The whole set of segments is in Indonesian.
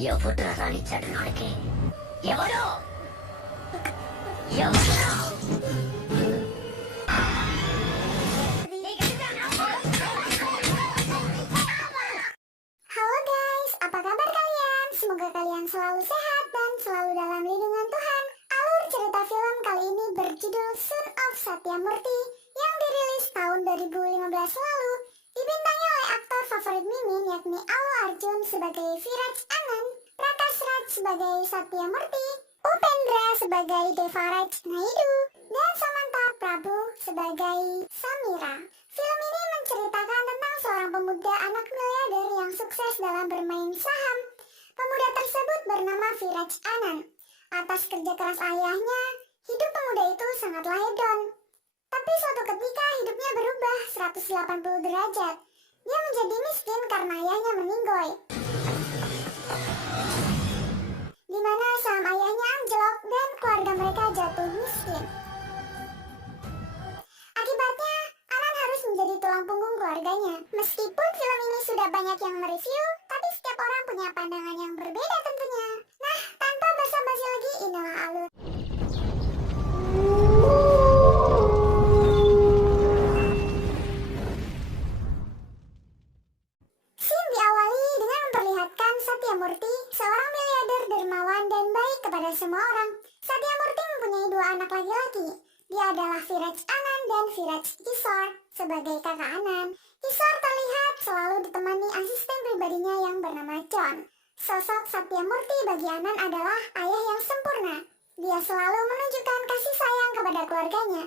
यह पुत्र रानी चढ़ के ये बोलो ये बोलो Halo guys, apa kabar kalian? Semoga kalian selalu sehat dan selalu dalam lindungan Tuhan. Alur cerita film kali ini berjudul Son of Satyamurti yang dirilis tahun 2015 lalu. Dibintangi oleh aktor favorit Mimin yakni Allu Arjun sebagai Viraj Anand, Prakash Raj sebagai Satyamurti, Upendra sebagai Devaraj Naidu, dan Samantha Prabhu sebagai Samira. Film ini menceritakan tentang seorang pemuda anak miliarder yang sukses dalam bermain saham. Pemuda tersebut bernama Viraj Anand. Atas kerja keras ayahnya, hidup pemuda itu sangatlah hedon. Tapi suatu ketika hidupnya berubah 180 derajat. Dia menjadi miskin karena ayahnya meninggoy, di mana saham ayahnya anjlok dan keluarga mereka jatuh miskin. Akibatnya, Anand harus menjadi tulang punggung keluarganya. Meskipun film ini sudah banyak yang mereview, tapi setiap orang punya pandangan yang berbeda tentunya. Nah, tanpa basa-basi lagi, inilah alur. Scene diawali dengan memperlihatkan Satyamurti, seorang miliarder dermawan dan baik kepada semua orang. Satyamurti mempunyai dua anak laki-laki. Dia adalah Viraj Anand dan Viraj Kishore sebagai kakak Anand. Kishore terlihat selalu ditemani asisten pribadinya yang bernama John. Sosok Satyamurti bagi Anand adalah ayah yang sempurna. Dia selalu menunjukkan kasih sayang kepada keluarganya.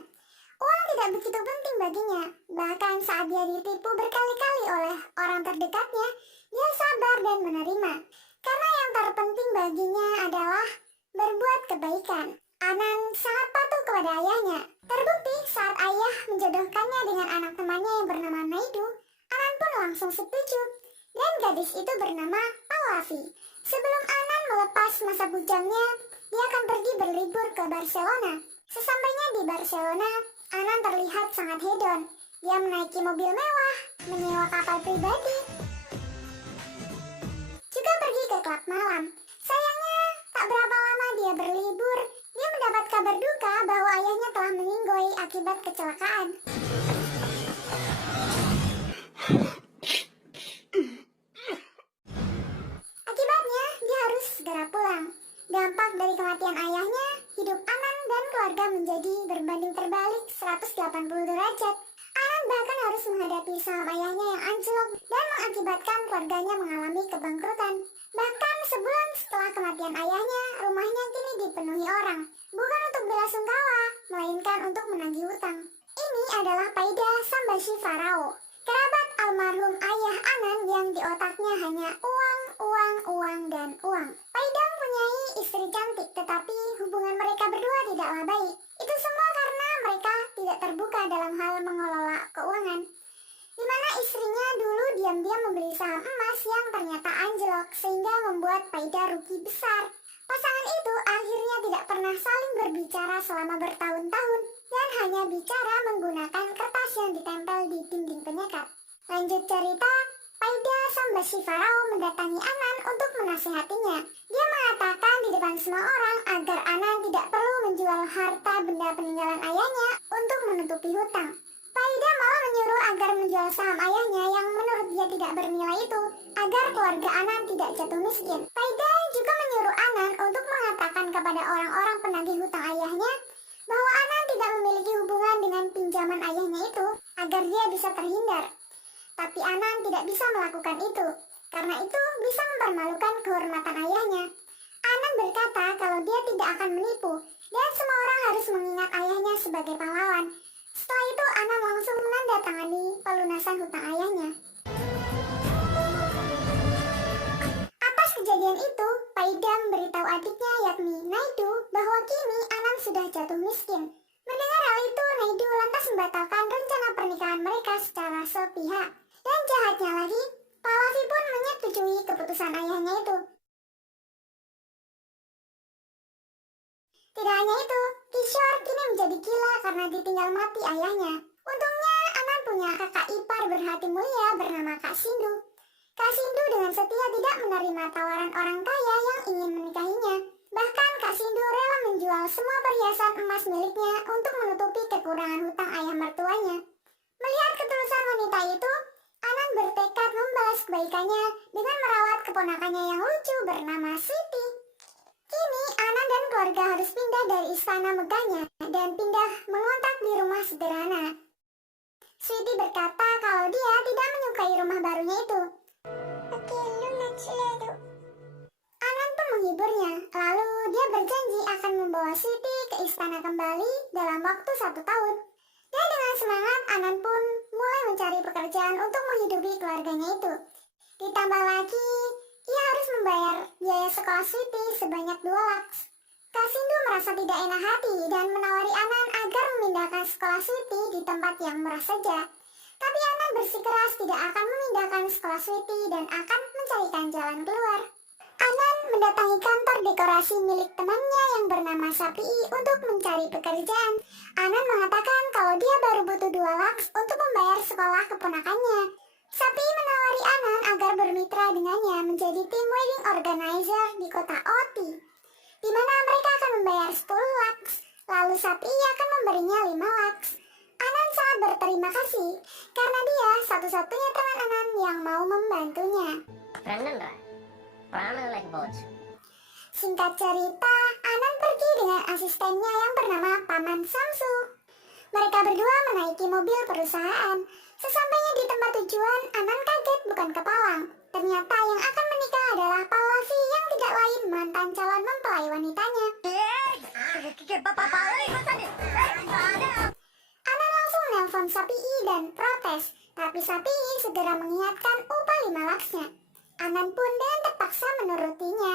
Uang tidak begitu penting baginya. Bahkan saat dia ditipu berkali-kali oleh orang terdekatnya, dia sabar dan menerima. Karena yang terpenting baginya adalah berbuat kebaikan. Anand sangat patuh kepada ayahnya. Terbukti saat ayah menjodohkannya dengan anak temannya yang bernama Naidu, Anand pun langsung setuju. Dan gadis itu bernama Pallavi. Sebelum Anand melepas masa bujangnya, dia akan pergi berlibur ke Barcelona. Sesampainya di Barcelona, Anand terlihat sangat hedon. Dia menaiki mobil mewah, menyewa kapal pribadi, juga pergi ke klub malam. Sayangnya, tak berapa lama dia berlibur, dia mendapat kabar duka bahwa ayahnya telah meninggoy akibat kecelakaan. Akibatnya, dia harus segera pulang. Dampak dari kematian ayahnya, hidup Anand dan keluarga menjadi berbanding terbalik 180 derajat. Anand bahkan harus menghadapi saham ayahnya yang anjlok dan mengakibatkan keluarganya mengalami kebangkrutan. Bahkan sebulan setelah kematian ayahnya, rumahnya kini dipenuhi orang. Bukan untuk belasungkawa, melainkan untuk menagih hutang. Ini adalah Paida Sambashi Farao, kerabat almarhum ayah Anand yang di otaknya hanya uang, uang, uang, dan uang. Paida mempunyai istri cantik, tetapi hubungan mereka berdua tidaklah baik. Itu semua karena mereka tidak terbuka dalam hal mengelola keuangan, di mana istrinya dulu diam-diam membeli saham emas yang ternyata anjlok sehingga membuat Paida rugi besar. Pasangan itu akhirnya tidak pernah saling berbicara selama bertahun-tahun dan hanya bicara menggunakan kertas yang ditempel di dinding penyekat. Lanjut cerita, Paida Sambashi Farao mendatangi Anand untuk menasihatinya. Dia mengatakan di depan semua orang agar Anand tidak perlu menjual harta benda peninggalan ayahnya untuk menutupi hutang. Paida malah menyuruh agar menjual saham ayahnya yang menurut dia tidak bernilai itu, agar keluarga Anand tidak jatuh miskin. Paida juga menyuruh Anand untuk mengatakan kepada orang-orang penagih hutang ayahnya bahwa Anand tidak memiliki hubungan dengan pinjaman ayahnya itu, agar dia bisa terhindar. Tapi Anand tidak bisa melakukan itu, karena itu bisa mempermalukan kehormatan ayahnya. Anand berkata kalau dia tidak akan menipu, dan semua orang harus mengingat ayahnya sebagai pahlawan. Setelah itu Anand langsung menandatangani pelunasan hutang ayahnya. Atas kejadian itu, Paida memberitahu adiknya yakni Naidu bahwa kini Anand sudah jatuh miskin. Mendengar hal itu, Naidu lantas membatalkan rencana pernikahan mereka secara sepihak. Dan jahatnya lagi, Pallavi pun menyetujui keputusan ayahnya itu. Tidak hanya itu, Kishore kini menjadi gila karena ditinggal mati ayahnya. Untungnya Anand punya kakak ipar berhati mulia bernama Kak Sindhu. Kak Sindu dengan setia tidak menerima tawaran orang kaya yang ingin menikahinya. Bahkan Kak Sindu rela menjual semua perhiasan emas miliknya untuk menutupi kekurangan hutang ayah mertuanya. Melihat ketulusan wanita itu, Anan bertekad membalas kebaikannya dengan merawat keponakannya yang lucu bernama Sweety. Kini Anan dan keluarga harus pindah dari istana megahnya dan pindah mengontrak di rumah sederhana. Sweety berkata kalau dia tidak menyukai rumah barunya itu. Anan pun menghiburnya, lalu dia berjanji akan membawa Sweety ke istana kembali dalam waktu 1 tahun. Dan dengan semangat, Anan pun mulai mencari pekerjaan untuk menghidupi keluarganya itu. Ditambah lagi, ia harus membayar biaya sekolah Sweety sebanyak 2 lakhs. Kak Sindu merasa tidak enak hati dan menawari Anan agar memindahkan sekolah Sweety di tempat yang murah saja. Tapi Anan bersikeras tidak akan memindahkan sekolah Sweety dan akan mencarikan jalan keluar. Anan mendatangi kantor dekorasi milik temannya yang bernama Sapii untuk mencari pekerjaan. Anan mengatakan kalau dia baru butuh 2 lakhs untuk membayar sekolah keponakannya. Sapii menawari Anan agar bermitra dengannya menjadi tim wedding organizer di kota Oti, di mana mereka akan membayar 10 lakhs, lalu Sapii akan memberinya 5 lakhs. Anan sangat berterima kasih karena dia satu-satunya teman Anan yang mau membantunya. Brandon Ra, Pramen like boats. Singkat cerita, Anan pergi dengan asistennya yang bernama Paman Samsu. Mereka berdua menaiki mobil perusahaan. Sesampainya di tempat tujuan, Anan kaget bukan kepalang. Ternyata yang akan menikah adalah Pallavi yang tidak lain mantan calon mempelai wanitanya. Anan langsung menelpon Sapii dan protes, tapi Sapii segera mengingatkan upah 5 laksnya. Anan pun dengan terpaksa menurutinya.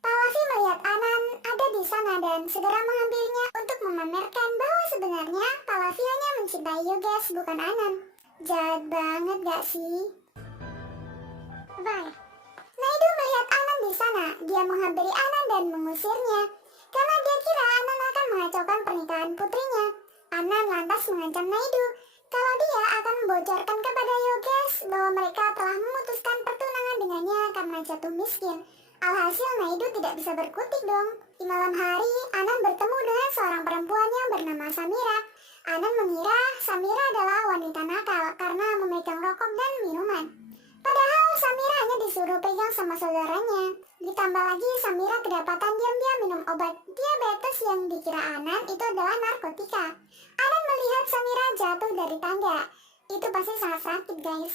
Pallavi melihat Anan ada di sana dan segera mengambilnya untuk memamerkan bahwa sebenarnya Pallavi hanya mencintai Yogesh bukan Anan. Jahat banget gak sih? Bye. Naidu melihat Anan di sana. Dia menghampiri Anan dan mengusirnya karena dia kira Anan akan mengacaukan pernikahan putrinya. Anan lantas mengancam Naidu kalau dia akan membocorkan kepada Yogesh bahwa mereka telah memutuskan pertunangan dengannya karena jatuh miskin. Alhasil Naidu tidak bisa berkutik dong. Di malam hari, Anan bertemu dengan seorang perempuan yang bernama Samira. Anan mengira Samira adalah wanita nakal karena memegang rokok dan minuman. Padahal Samira hanya disuruh pegang sama saudaranya. Ditambah lagi Samira kedapatan diam-diam minum obat diabetes yang dikira Anan itu adalah narkotika. Anan melihat Samira jatuh dari tangga. Itu pasti sangat sakit guys.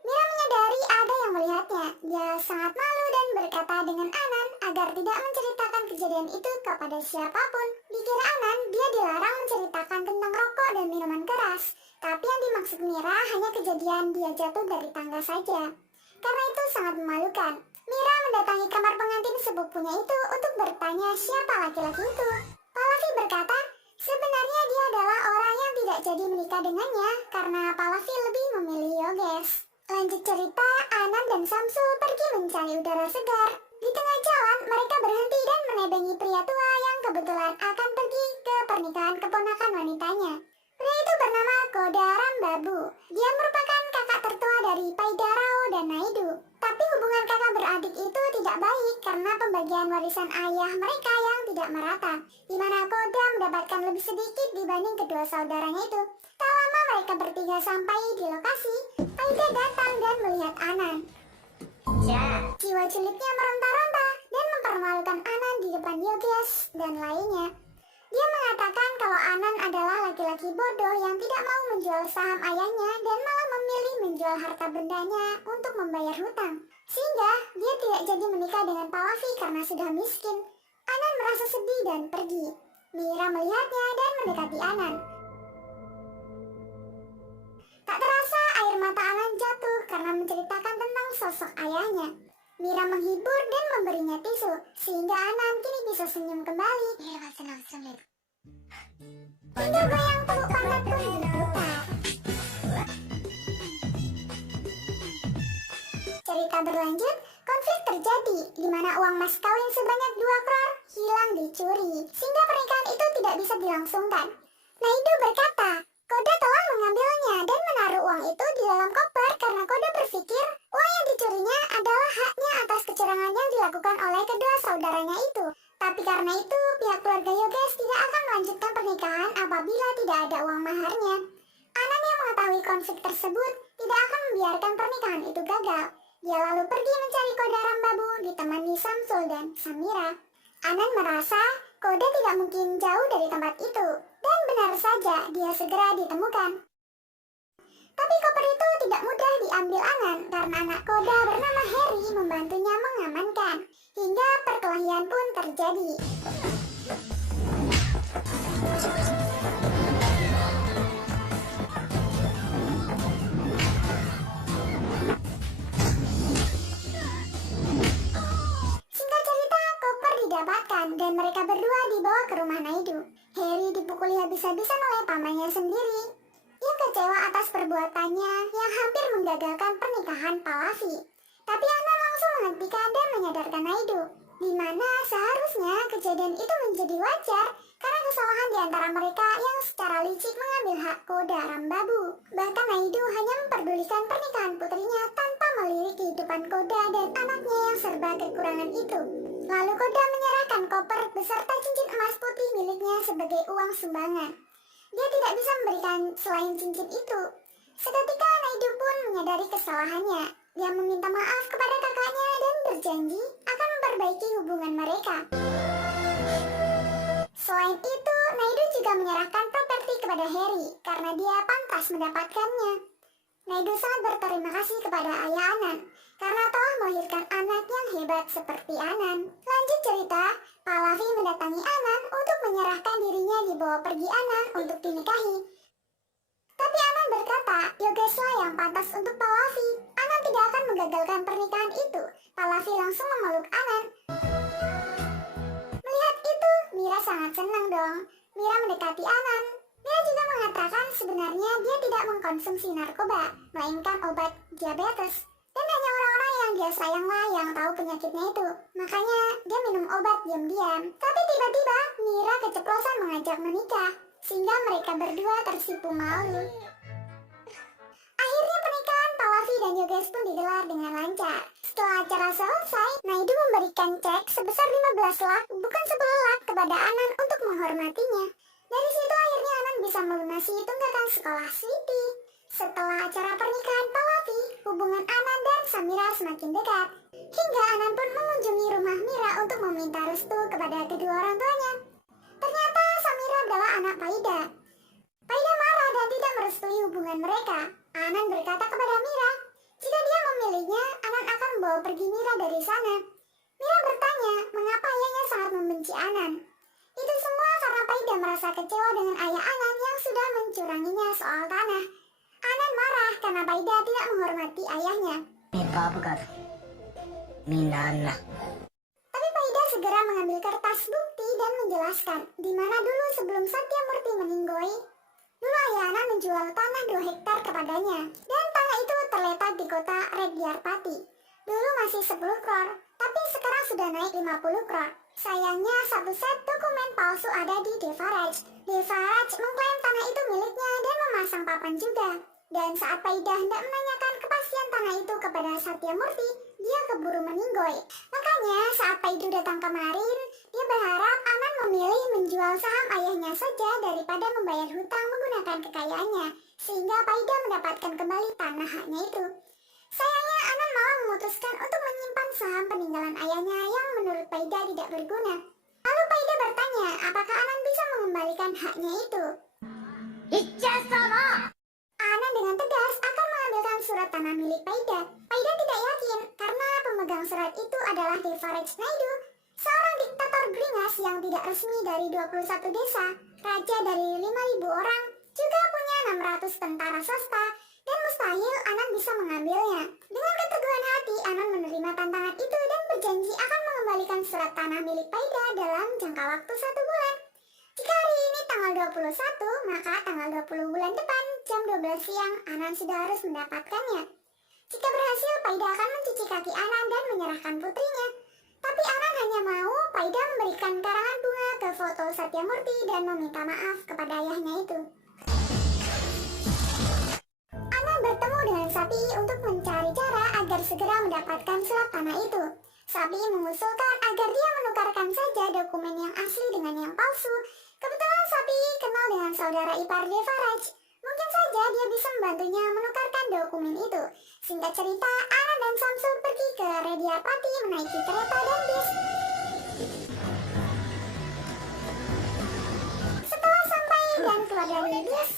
Mira menyadari ada yang melihatnya. Dia sangat malu dan berkata dengan Anan agar tidak menceritakan kejadian itu kepada siapapun. Dikira Anan dia dilarang menceritakan tentang rokok dan minuman keras. Tapi yang dimaksud Mira hanya kejadian dia jatuh dari tangga saja. Karena itu sangat memalukan. Mira mendatangi kamar pengantin sepupunya itu untuk bertanya siapa laki-laki itu. Pallavi berkata, sebenarnya dia adalah orang yang tidak jadi menikah dengannya karena Pallavi lebih memilih Yogesh. Lanjut cerita, Anan dan Samsu pergi mencari udara segar. Di tengah jalan, mereka berhenti dan menebengi pria tua yang kebetulan akan pergi ke pernikahan keponakan wanitanya. Pria itu bernama Koda Rambabu. Dia merupakan kakak tertua dari Paidarao dan Naidu. Tapi hubungan kakak beradik itu tidak baik karena pembagian warisan ayah mereka yang tidak merata, di mana Koda mendapatkan lebih sedikit dibanding kedua saudaranya itu. Tak lama mereka bertiga sampai di lokasi. Paida datang dan melihat Anan. Jiwa julidnya meronta-ronta dan mempermalukan Anan di depan Yogesh dan lainnya. Dia mengatakan kalau Anan adalah laki-laki bodoh yang tidak mau menjual saham ayahnya dan malah memilih menjual harta bendanya untuk membayar hutang. Sehingga dia tidak jadi menikah dengan Pallavi karena sudah miskin. Anan merasa sedih dan pergi. Mira melihatnya dan mendekati Anan. Tak terasa air mata Anan jatuh karena menceritakan tentang sosok ayahnya. Mira menghibur dan memberinya tisu, sehingga Anan kini bisa senyum kembali. Hingga goyang tepuk pantat pun diputar. Cerita berlanjut, konflik terjadi, di mana uang mas kawin sebanyak 2 crore hilang dicuri, sehingga pernikahan itu tidak bisa dilangsungkan. Naidu berkata, Koda telah mengambilnya dan menaruh uang itu di dalam koper karena Koda berpikir uang yang dicurinya adalah haknya atas kecurangan yang dilakukan oleh kedua saudaranya itu. Tapi karena itu, pihak keluarga Yogesh tidak akan melanjutkan pernikahan apabila tidak ada uang maharnya. Anand yang mengetahui konflik tersebut tidak akan membiarkan pernikahan itu gagal. Dia lalu pergi mencari Koda Rambabu ditemani Samsul dan Samira. Anand merasa Koda tidak mungkin jauh dari tempat itu, dan benar saja dia segera ditemukan. Tapi koper itu tidak mudah diambil Anand karena anak Koda bernama Harry membantunya mengamankan, hingga perkelahian pun terjadi. Singkat cerita, koper didapatkan dan mereka berdua dibawa ke rumah Naidu. Harry dipukuli habis-habisan oleh pamannya sendiri. Ia kecewa atas perbuatannya yang hampir menggagalkan pernikahan Pallavi. Tapi Anand langsung menghentikan dan menyadarkan Naidu, di mana seharusnya kejadian itu menjadi wajar karena kesalahan di antara mereka yang secara licik mengambil hak Koda Rambabu. Bahkan Naidu hanya memperdulikan pernikahan putrinya tanpa melirik kehidupan Koda dan anaknya yang serba kekurangan itu. Lalu Koda menyerahkan koper beserta cincin emas putih miliknya sebagai uang sumbangan. Dia tidak bisa memberikan selain cincin itu. Seketika Naidu pun menyadari kesalahannya. Dia meminta maaf kepada kakaknya dan berjanji akan memperbaiki hubungan mereka. Selain itu, Naidu juga menyerahkan properti kepada Harry karena dia pantas mendapatkannya. Naidu sangat berterima kasih kepada ayah Anand karena telah melahirkan anak yang hebat seperti Anand. Lanjut cerita, Pallavi mendatangi Anand untuk menyerahkan dirinya dibawa pergi Anand untuk dinikahi. Tapi Anand berkata, Yogeslah yang pantas untuk Pallavi. Anand tidak akan menggagalkan pernikahan itu. Pallavi langsung memeluk Anand. Melihat itu, Mira sangat senang dong. Mira mendekati Anand. Mira juga mengatakan sebenarnya dia tidak mengkonsumsi narkoba, melainkan obat diabetes. Dan hanya orang-orang yang dia sayanglah yang tahu penyakitnya itu. Makanya dia minum obat diam-diam. Tapi tiba-tiba Mira keceplosan mengajak menikah, sehingga mereka berdua tersipu malu. Akhirnya pernikahan Pallavi dan Yogesh pun digelar dengan lancar. Setelah acara selesai, Naidu memberikan cek sebesar 15 lak, bukan 10 lak, kepada Anand untuk menghormatinya. Dari situ akhirnya Anand bisa melunasi tunggakan sekolah Sweety. Setelah acara pernikahan Pallavi, hubungan Anand dan Samira semakin dekat. Hingga Anand pun mengunjungi rumah Mira untuk meminta restu kepada kedua orang tuanya. Ternyata Samira adalah anak Paida. Paida marah dan tidak merestui hubungan mereka. Anand berkata kepada Mira, jika dia memilihnya, Anand akan membawa pergi Mira dari sana. Mira bertanya, mengapa ayahnya sangat membenci Anand. Itu semua karena Paida merasa kecewa dengan ayah Anand yang sudah mencuranginya soal tanah. Anand marah karena Paida tidak menghormati ayahnya. Tapi Paida segera mengambil kertas bukti dan menjelaskan di mana dulu sebelum Satyamurti meninggoy, dulu ayah Anand menjual tanah 2 hektar kepadanya. Dan tanah itu terletak di kota Redyarpati. Dulu masih 10 crore, tapi sekarang sudah naik 50 crore. Sayangnya satu set dokumen palsu ada di Devaraj. Devaraj mengklaim tanah itu miliknya dan memasang papan juga. Dan saat Paida hendak menanyakan kepastian tanah itu kepada Satyamurti, dia keburu meninggoy. Makanya saat Paida datang kemarin, dia berharap Anand memilih menjual saham ayahnya saja daripada membayar hutang menggunakan kekayaannya, sehingga Paida mendapatkan kembali tanah haknya itu. Sayangnya Anand malah memutuskan untuk menyimpan saham peninggalan ayahnya yang menurut Paida tidak berguna. Lalu Paida bertanya apakah Anand bisa mengembalikan haknya itu. Anand dengan tegas akan mengambilkan surat tanah milik Paida. Paida tidak yakin karena pemegang surat itu adalah Devaraj Naidu, seorang diktator beringas yang tidak resmi dari 21 desa, raja dari 5.000 orang, juga punya 600 tentara swasta, dan mustahil Anand bisa mengambilnya. Dengan keteguhan hati, Anand menerima tantangan itu dan berjanji akan mengembalikan surat tanah milik Paida dalam jangka waktu 1 bulan. Jika hari ini tanggal 21, maka tanggal 20 bulan depan, jam 12 siang, Anand sudah harus mendapatkannya. Jika berhasil, Paida akan mencuci kaki Anand dan menyerahkan putrinya. Tapi Anand hanya mau Paida memberikan karangan bunga ke foto Satyamurti dan meminta maaf kepada ayahnya itu. Sapi untuk mencari cara agar segera mendapatkan surat tanah itu. Sapi mengusulkan agar dia menukarkan saja dokumen yang asli dengan yang palsu. Kebetulan Sapi kenal dengan saudara ipar Devaraj. Mungkin saja dia bisa membantunya menukarkan dokumen itu. Singkat cerita, Anan dan Samsul pergi ke Rediapati menaiki kereta dan bis. Setelah sampai dan keluar dari bis,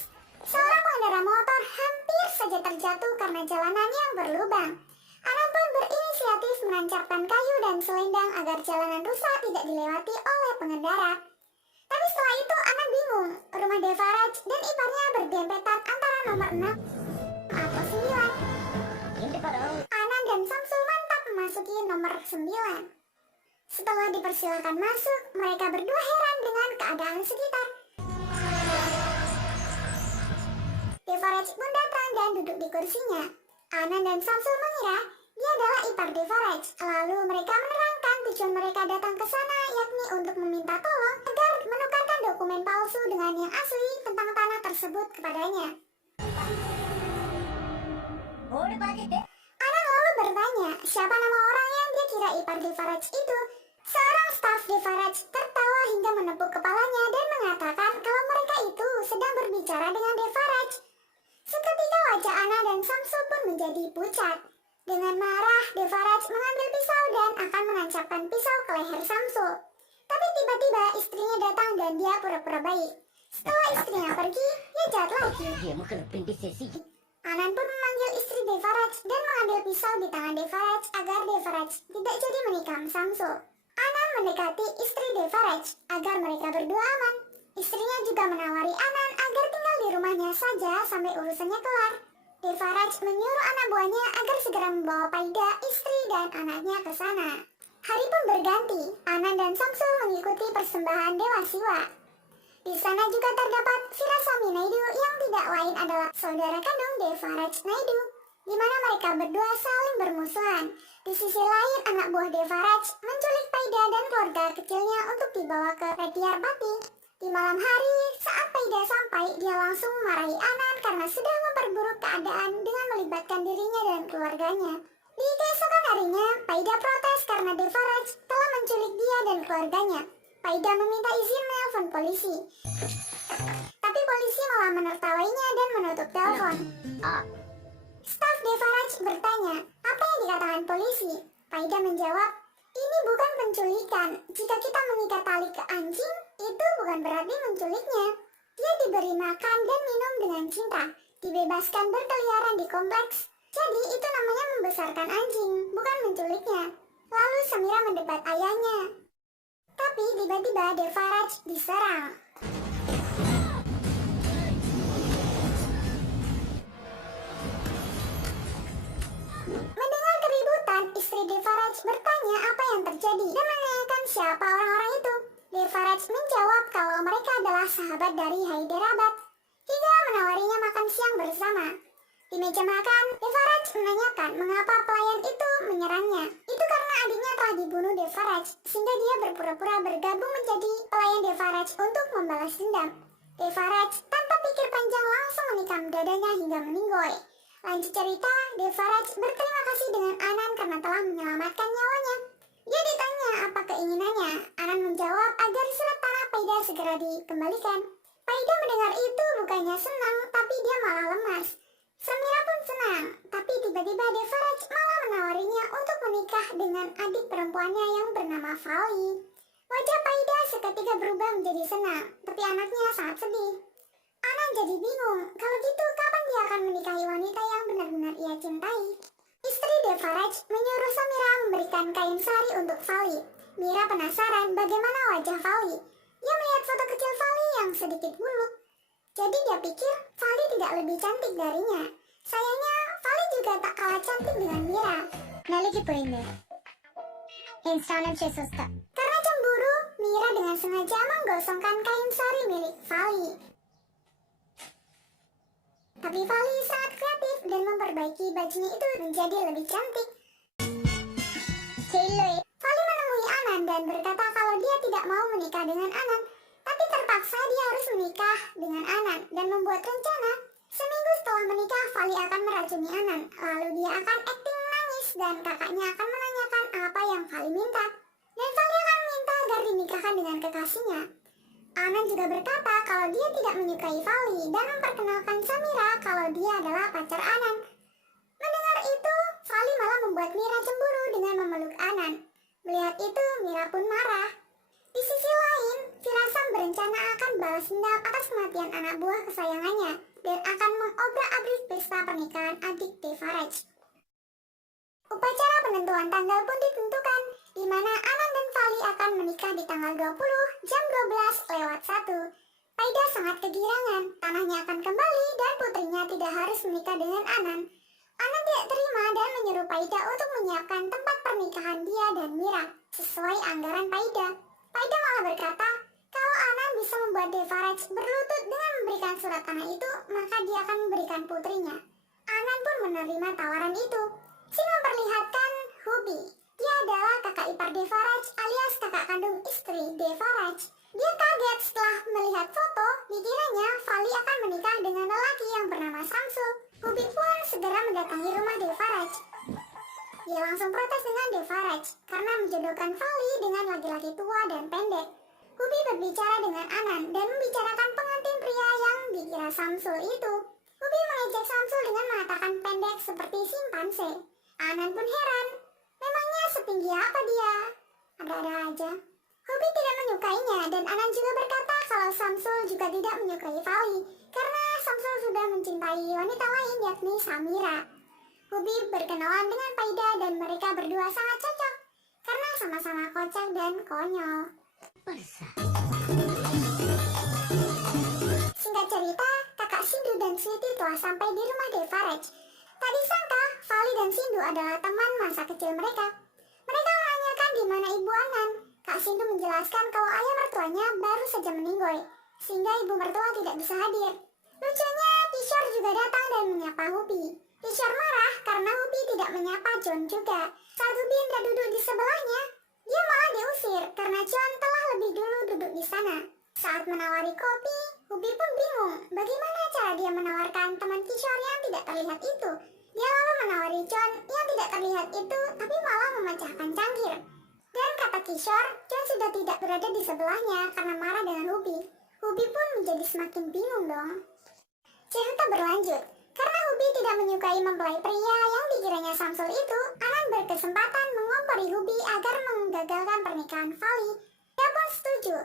seorang pengendara motor hampir saja terjatuh karena jalanan yang berlubang. Anan pun berinisiatif menancapkan kayu dan selendang agar jalanan rusak tidak dilewati oleh pengendara. Tapi setelah itu Anan bingung, rumah Devaraj dan iparnya berdempetan antara nomor 6 atau 9. Anan dan Samsul mantap memasuki nomor 9. Setelah dipersilakan masuk, mereka berdua heran dengan keadaan sekitar. Devaraj pun datang dan duduk di kursinya. Anan dan Samsul mengira dia adalah ipar Devaraj. Lalu mereka menerangkan tujuan mereka datang ke sana, yakni untuk meminta tolong agar menukarkan dokumen palsu dengan yang asli tentang tanah tersebut kepadanya. Anan lalu bertanya siapa nama orang yang dia kira ipar Devaraj itu. Seorang staf Devaraj tertawa hingga menepuk kepalanya dan mengatakan kalau mereka itu sedang berbicara dengan Devaraj. Seketika wajah Ana dan Samsul pun menjadi pucat. Dengan marah, Devaraj mengambil pisau dan akan menancapkan pisau ke leher Samsul. Tapi tiba-tiba istrinya datang dan dia pura-pura baik. Setelah istrinya pergi, dia jahat lagi. Anan pun memanggil istri Devaraj dan mengambil pisau di tangan Devaraj agar Devaraj tidak jadi menikam Samsul. Anan mendekati istri Devaraj agar mereka berdua aman. Istrinya juga menawari Anan agar tinggal di rumahnya saja sampai urusannya kelar. Devaraj menyuruh anak buahnya agar segera membawa Paida, istri dan anaknya ke sana. Hari pun berganti, Anan dan Samsul mengikuti persembahan Dewa Siwa. Di sana juga terdapat Virasami Naidu yang tidak lain adalah saudara kandung Devaraj Naidu, di mana mereka berdua saling bermusuhan. Di sisi lain, anak buah Devaraj menculik Paida dan keluarga kecilnya untuk dibawa ke Rediapati. Di malam hari, saat Paida sampai, dia langsung memarahi Anan karena sudah memperburuk keadaan dengan melibatkan dirinya dan keluarganya. Di keesokan harinya, Paida protes karena Devaraj telah menculik dia dan keluarganya. Paida meminta izin menelpon polisi. Tapi polisi malah menertawainya dan menutup telepon. Staf Devaraj bertanya, apa yang dikatakan polisi? Paida menjawab, ini bukan penculikan. Jika kita mengikat tali ke anjing, itu bukan berarti menculiknya. Dia diberi makan dan minum dengan cinta, dibebaskan berkeliaran di kompleks. Jadi itu namanya membesarkan anjing, bukan menculiknya. Lalu Samira mendebat ayahnya. Tapi tiba-tiba Devaraj diserang. Mendengar keributan, istri Devaraj bertanya apa yang terjadi dan menanyakan siapa orang-orang itu. Devaraj menjawab kalau mereka adalah sahabat dari Hyderabad, hingga menawarinya makan siang bersama. Di meja makan, Devaraj menanyakan mengapa pelayan itu menyerangnya. Itu karena adiknya telah dibunuh Devaraj, sehingga dia berpura-pura bergabung menjadi pelayan Devaraj untuk membalas dendam. Devaraj tanpa pikir panjang langsung menikam dadanya hingga meninggoy. Lanjut cerita, Devaraj berterima kasih dengan Anan karena telah menyelamatkan nyawanya. Dia ditanya apa keinginannya. Anan menjawab agar surat tanah Paida segera dikembalikan. Paida mendengar itu bukannya senang, tapi dia malah lemas. Samira pun senang, tapi tiba-tiba Devaraj malah menawarinya untuk menikah dengan adik perempuannya yang bernama Vali. Wajah Paida seketika berubah menjadi senang, tapi anaknya sangat sedih. Anan jadi bingung, kalau gitu kapan dia akan menikahi wanita yang benar-benar ia cintai? Istri Devaraj menyuruh Samira memberikan kain sari untuk Vali. Mira penasaran bagaimana wajah Vali. Dia melihat foto kecil Vali yang sedikit buluk. Jadi dia pikir Vali tidak lebih cantik darinya. Sayangnya Vali juga tak kalah cantik dengan Mira. Karena cemburu, Mira dengan sengaja menggosongkan kain sari milik Vali. Tapi Vali sangat kreatif dan memperbaiki bajunya itu menjadi lebih cantik. Vali menemui Anan dan berkata kalau dia tidak mau menikah dengan Anan, tapi terpaksa dia harus menikah dengan Anan dan membuat rencana. Seminggu setelah menikah, Vali akan meracuni Anan. berhubungan dengan kekasihnya. Anan juga berkata kalau dia tidak menyukai Vali dan memperkenalkan Samira kalau dia adalah pacar Anan. Mendengar itu, Vali malah membuat Mira cemburu dengan memeluk Anan. Melihat itu, Mira pun marah. Di sisi lain, Virasam berencana akan balas dendam atas kematian anak buah kesayangannya dan akan mengobrak-abrik pesta pernikahan adik Devaraj. Upacara penentuan tanggal pun ditentukan, di mana Anan dan Vali akan menikah di tanggal 20 jam 12:01. Paida sangat kegirangan, tanahnya akan kembali dan putrinya tidak harus menikah dengan Anan. Anan tidak terima dan menyuruh Paida untuk menyiapkan tempat pernikahan dia dan Mira sesuai anggaran Paida. Paida malah berkata, kalau Anan bisa membuat Devaraj berlutut dengan memberikan surat tanah itu, maka dia akan memberikan putrinya. Anan pun menerima tawaran itu. Sin memperlihatkan Hubi. Dia adalah kakak ipar Devaraj alias kakak kandung istri Devaraj. Dia kaget setelah melihat foto, dikiranya Vali akan menikah dengan lelaki yang bernama Samsul. Hubi pun segera mendatangi rumah Devaraj. Dia langsung protes dengan Devaraj karena menjodohkan Vali dengan laki-laki tua dan pendek. Hubi berbicara dengan Anan dan membicarakan pengantin pria yang dikira Samsul itu. Hubi mengejek Samsul dengan mengatakan pendek seperti simpanse. Anan pun heran, memangnya setinggi apa dia? Ada-ada aja. Hubi tidak menyukainya dan Anan juga berkata kalau Samsul juga tidak menyukai Vali karena Samsul sudah mencintai wanita lain yakni Samira. Hubi berkenalan dengan Paida dan mereka berdua sangat cocok karena sama-sama kocak dan konyol. Singkat cerita, kakak Sindu dan Switi telah sampai di rumah Devaraj. Tak disangka, Vali dan Sindu adalah teman masa kecil mereka. Mereka menanyakan di mana ibu Anan. Kak Sindu menjelaskan kalau ayah mertuanya baru saja meninggoy, sehingga ibu mertua tidak bisa hadir. Lucunya, Kishore juga datang dan menyapa Hubi. Kishore marah karena Hubi tidak menyapa John juga. Saat Hubi hendak duduk di sebelahnya, dia malah diusir karena John telah lebih dulu duduk di sana. Saat menawari kopi, Hubi pun bingung bagaimana cara dia menawarkan teman Kishore yang tidak terlihat itu. Dia lalu menawari John yang tidak terlihat itu tapi malah memecahkan cangkir. Dan kata Kishore, John sudah tidak berada di sebelahnya karena marah dengan Hubi. Hubi pun menjadi semakin bingung dong. Cerita berlanjut. Karena Hubi tidak menyukai mempelai pria yang dikiranya Samsul itu, Anan berkesempatan mengompori Hubi agar menggagalkan pernikahan Vali. Dia pun setuju.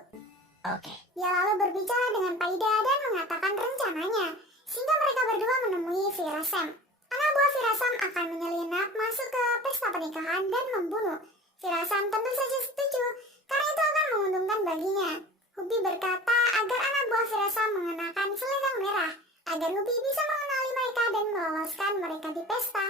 Oke. Dia lalu berbicara dengan Paida dan mengatakan rencananya, sehingga mereka berdua menemui Virasam. Anak buah Virasam akan menyelinap masuk ke pesta pernikahan dan membunuh. Virasam tentu saja setuju, karena itu akan menguntungkan baginya. Hubi berkata agar anak buah Virasam mengenakan selendang merah, agar Hubi bisa mengenali mereka dan meloloskan mereka di pesta.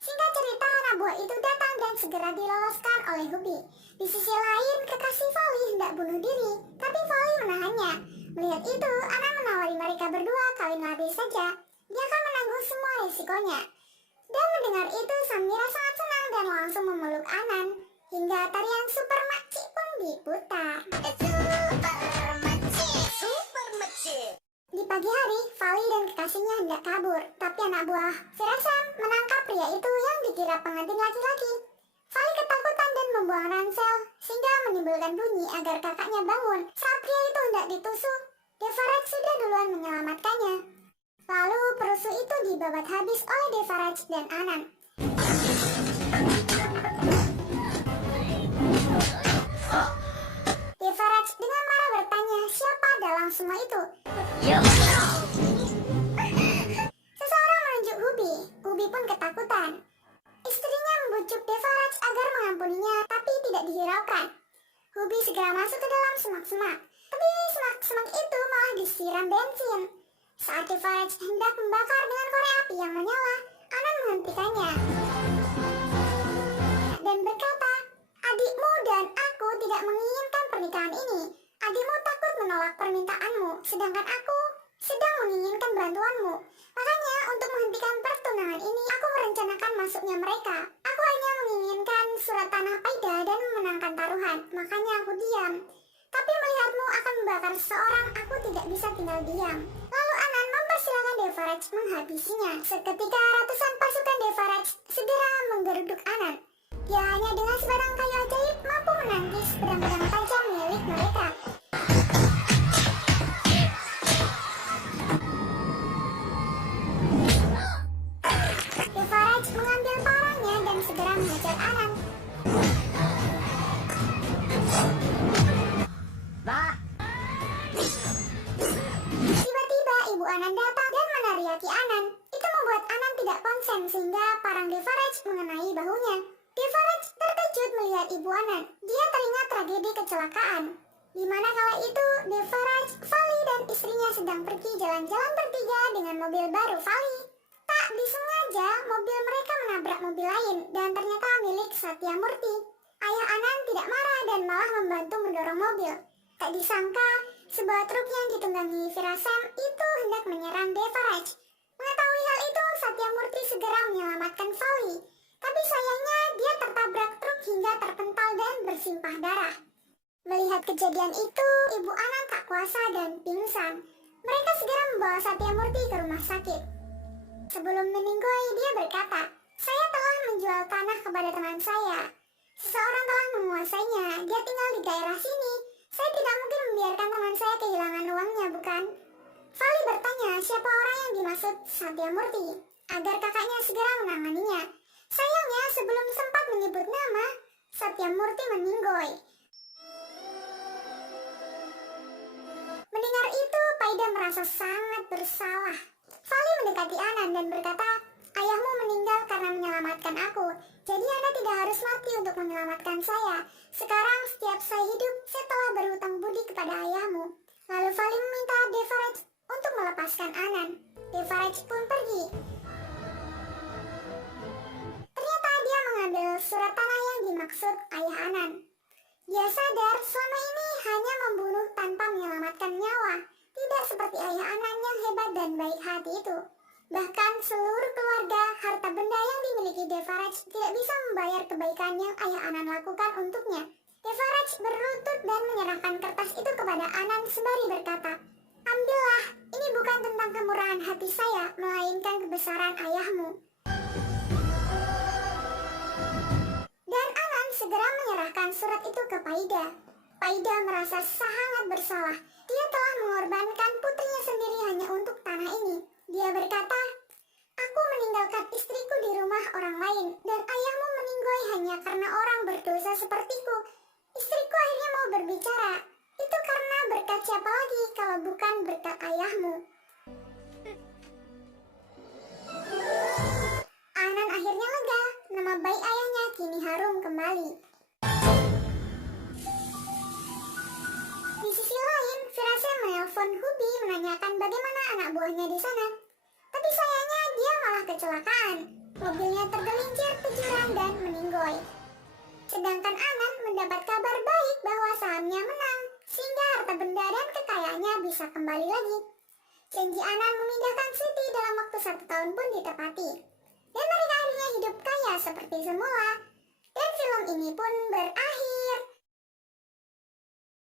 Singkat cerita, anak buah itu datang dan segera diloloskan oleh Hubi. Di sisi lain, kekasih Vali hendak bunuh diri, tapi Vali menahannya. Melihat itu, Anan menawari mereka berdua kawin lagi saja. Dia akan menanggung semua risikonya. Dan mendengar itu, Samira sangat senang dan langsung memeluk Anan. Hingga tarian Super Maci pun diputar. Super Maci. Di pagi hari, Vali dan kekasihnya hendak kabur, tapi anak buah Virasam menangkap pria itu yang dikira pengantin laki-laki. Vali ketakutan dan membuang ransel, sehingga menimbulkan bunyi agar kakaknya bangun. Saat pria itu hendak ditusuk, Devaraj sudah duluan menyelamatkannya. Lalu perusuh itu dibabat habis oleh Devaraj dan Anan. Devaraj dengan marah bertanya siapa dalam semua itu. Seseorang menunjuk Hubi. Hubi pun ketakutan. Istrinya membujuk Devaraj agar mengampuninya, tapi tidak dihiraukan. Hubi segera masuk ke dalam semak-semak, tapi semak-semak itu malah disiram bensin. Saat Devaraj hendak membakar dengan korek api yang menyala, Anan menghentikannya dan berkata, adikmu dan aku tidak menginginkan pernikahan ini. Adikmu takut menolak permintaanmu, sedangkan aku sedang menginginkan bantuanmu. Makanya untuk menghentikan pertunangan ini, aku merencanakan masuknya mereka. Aku hanya menginginkan surat tanah Paida dan memenangkan taruhan, makanya aku diam. Tapi melihatmu akan membakar seseorang, aku tidak bisa tinggal diam. Lalu Anan mempersilahkan Devaraj menghabisinya. Seketika ratusan pasukan Devaraj segera menggeruduk Anan. Dia hanya dengan sebarang kayu ajaib mampu menangkis pedang-pedang tajam milik mereka. melihat Ibu Anan, dia teringat tragedi kecelakaan, di mana kala itu Devaraj, Vali dan istrinya sedang pergi jalan-jalan bertiga dengan mobil baru Vali. Tak disengaja, mobil mereka menabrak mobil lain dan ternyata milik Satyamurti. Ayah Anan tidak marah dan malah membantu mendorong mobil. Tak disangka, sebuah truk yang ditunggangi Virasam itu hendak menyerang Devaraj. Mengetahui hal itu, Satyamurti segera menyelamatkan Vali. Tapi sayangnya dia tertabrak truk hingga terpental dan bersimpah darah. Melihat kejadian itu, Ibu Anan tak kuasa dan pingsan. Mereka segera membawa Satyamurti ke rumah sakit. Sebelum meninggoy, dia berkata, "Saya telah menjual tanah kepada teman saya. Seseorang telah menguasainya, dia tinggal di daerah sini. Saya tidak mungkin membiarkan teman saya kehilangan uangnya, bukan?" Vali bertanya siapa orang yang dimaksud Satyamurti, agar kakaknya segera menanganinya. Sayangnya sebelum sempat menyebut nama, Satyamurti meninggoy. Mendengar itu, Paida merasa sangat bersalah. Vali mendekati Anan dan berkata, "Ayahmu meninggal karena menyelamatkan aku. Jadi Anda tidak harus mati untuk menyelamatkan saya. Sekarang setiap saya hidup, saya telah berhutang budi kepada ayahmu." Lalu Vali meminta Devaraj untuk melepaskan Anan. Devaraj pun pergi. Ternyata dia mengambil surat tanah yang dimaksud ayah Anan. Dia sadar selama ini hanya membunuh tanpa menyelamatkan nyawa, tidak seperti ayah Anan yang hebat dan baik hati itu. Bahkan seluruh keluarga, harta benda yang dimiliki Devaraj tidak bisa membayar kebaikan yang ayah Anan lakukan untuknya. Devaraj berlutut dan menyerahkan kertas itu kepada Anan sembari berkata, "Ambillah, ini bukan tentang kemurahan hati saya, melainkan kebesaran ayahmu." Dan Anan segera menyerahkan surat itu ke Paida. Paida merasa sangat bersalah. Dia telah mengorbankan putrinya sendiri hanya untuk tanah ini. Dia berkata, "Aku meninggalkan istriku di rumah orang lain, dan ayahmu meninggoy hanya karena orang berdosa sepertiku. Istriku akhirnya mau berbicara. Itu karena berkat siapa lagi kalau bukan berkat ayahmu." Anan akhirnya lega. Nama baik ayahnya kini harum kembali. Di sisi lain, Virasam menelpon Hubi menanyakan bagaimana anak buahnya di sana. Tapi sayangnya dia malah kecelakaan. Mobilnya tergelincir ke jurang dan meninggoy. Sedangkan Anan mendapat kabar baik bahwa sahamnya menang, sehingga harta benda dan kekayaannya bisa kembali lagi. Janji Anan memindahkan Siti dalam waktu 1 tahun pun ditepati. Dan mereka akhirnya hidup kaya seperti semula. Dan film ini pun berakhir.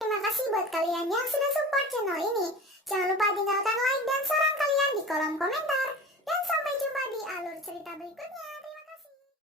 Terima kasih buat kalian yang sudah support channel ini. Jangan lupa tinggalkan like dan saran kalian di kolom komentar. Dan sampai jumpa di alur cerita berikutnya.